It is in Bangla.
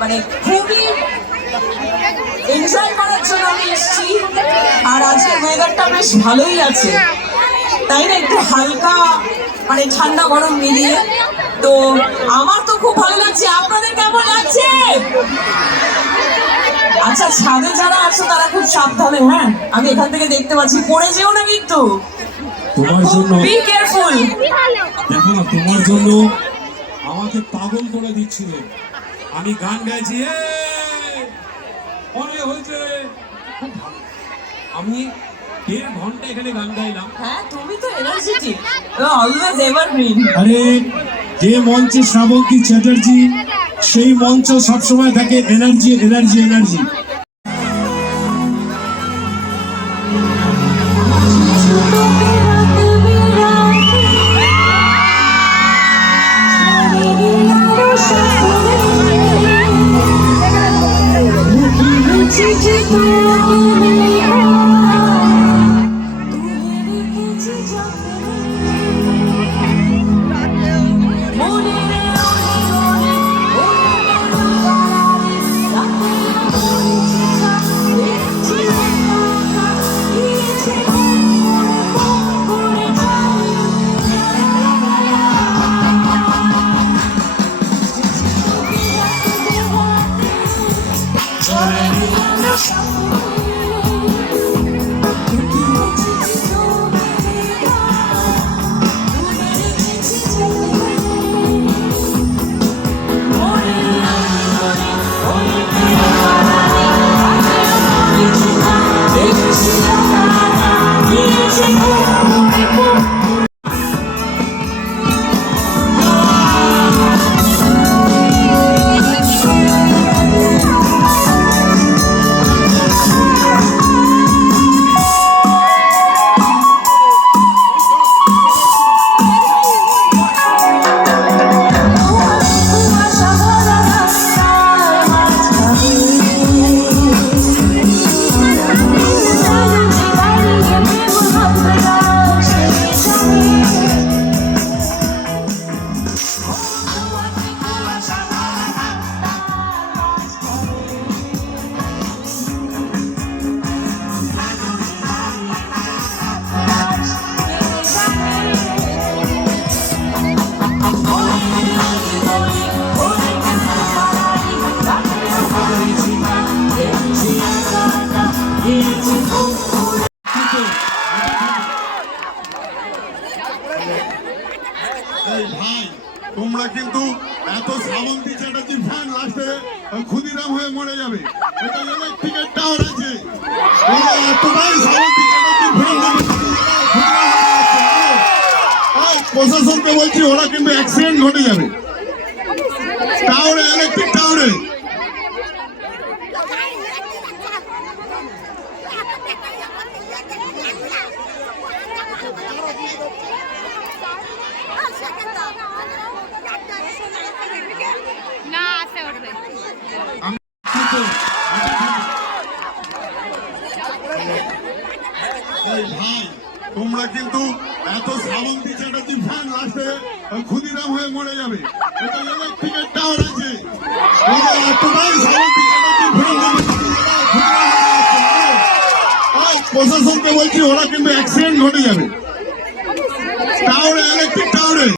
মানে খুবই এনজয় করার জন্য আমি এসেছি। আর আজকে ওয়েদারটা বেশ ভালোই আছে, তাই না? একটু হালকা মানে ঠান্ডা গরম মিলিয়ে। তো আমার তো খুব ভালো লাগছে, আপনাদের কেমন লাগছে? আচ্ছা, ছাদে যারা আছো তারা খুব সাবধানে, হ্যাঁ আমি এখান থেকে দেখতে পাচ্ছি, পড়ে যেও না কিন্তু, তোমার জন্য বি কেয়ারফুল। দেখো না, তোমার জন্য আমাকে পাগল করে দিচ্ছিলেন। আমি গান গাইছি, অনেক হয়েছে, খুব ভালো। আমি 1.5 ঘন্টা এখানে গান গাইলাম। হ্যাঁ, তুমি তো এনার্জেটিক, অলওয়েজ এভারগ্রিন। আরে যে মঞ্চে শ্রাবন্তী চ্যাটার্জি, সেই মঞ্চ সবসময় থাকে এনার্জি এনার্জি এনার্জি। ভাই, তোমরা কিন্তু এত শ্রাবন্তী চ্যাটার্জি ফ্যান, লাস্টে ক্ষুদিরাম হয়ে মরে যাবে। এটা ইলেকট্রিকের টাওয়ার আছে, তোমরা এতটাই শ্রাবন্তী চ্যাটার্জি ফ্যান, প্রশাসনকে বলছি ওরা কিন্তু অ্যাক্সিডেন্ট ঘটে যাবে টাওয়ারে, ইলেকট্রিক টাওয়ারে। না আসে উঠবে। ভাই, তোমরা কিন্তু এত শ্রাবন্তী চ্যাটার্জি ফ্যান, লাস্টে ক্ষুদিরাম হয়ে মরে যাবে। এটা ইলেকট্রিকের টাওয়ার আছে, তোমরা এতটাই শ্রাবন্তী চ্যাটার্জি ফ্যান, প্রশাসনকে বলছি ওরা কিন্তু অ্যাক্সিডেন্ট ঘটে যাবে টাওয়ারে, ইলেকট্রিক টাওয়ারে।